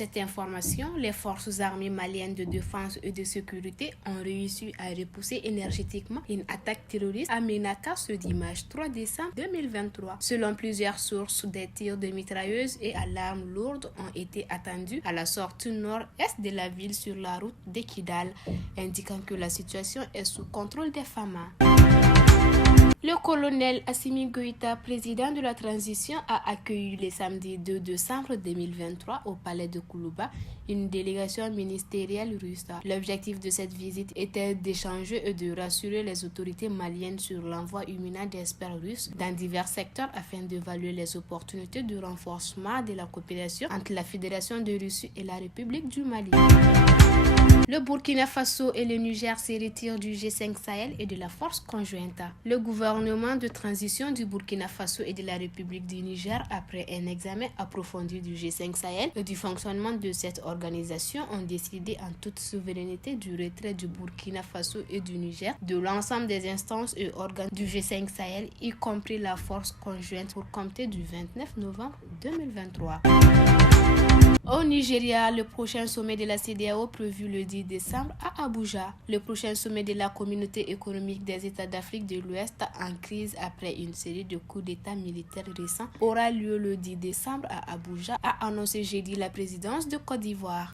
cette information, les forces armées maliennes de défense et de sécurité ont réussi à repousser énergétiquement une attaque terroriste à Ménaka ce dimanche 3 décembre 2023. Selon plusieurs sources, des tirs de mitrailleuses et à l'armes lourdes ont été attendus à la sortie nord-est de la ville sur la route de Kidal, indiquant que la situation est sous contrôle des FAMA. Le colonel Assimi Goïta, président de la transition, a accueilli le samedi 2 décembre 2023 au palais de Koulouba une délégation ministérielle russe. L'objectif de cette visite était d'échanger et de rassurer les autorités maliennes sur l'envoi imminent d'experts russes dans divers secteurs afin d'évaluer les opportunités de renforcement de la coopération entre la Fédération de Russie et la République du Mali. Le Burkina Faso et le Niger se retirent du G5 Sahel et de la force conjointe. Le gouvernement de transition du Burkina Faso et de la République du Niger, après un examen approfondi du G5 Sahel et du fonctionnement de cette organisation, ont décidé en toute souveraineté du retrait du Burkina Faso et du Niger de l'ensemble des instances et organes du G5 Sahel, y compris la force conjointe, pour compter du 29 novembre 2023. Au Nigeria, le prochain sommet de la CEDEAO prévu le 10 décembre à Abuja. Le prochain sommet de la Communauté économique des États d'Afrique de l'Ouest en crise après une série de coups d'État militaires récents aura lieu le 10 décembre à Abuja, a annoncé jeudi la présidence de Côte d'Ivoire.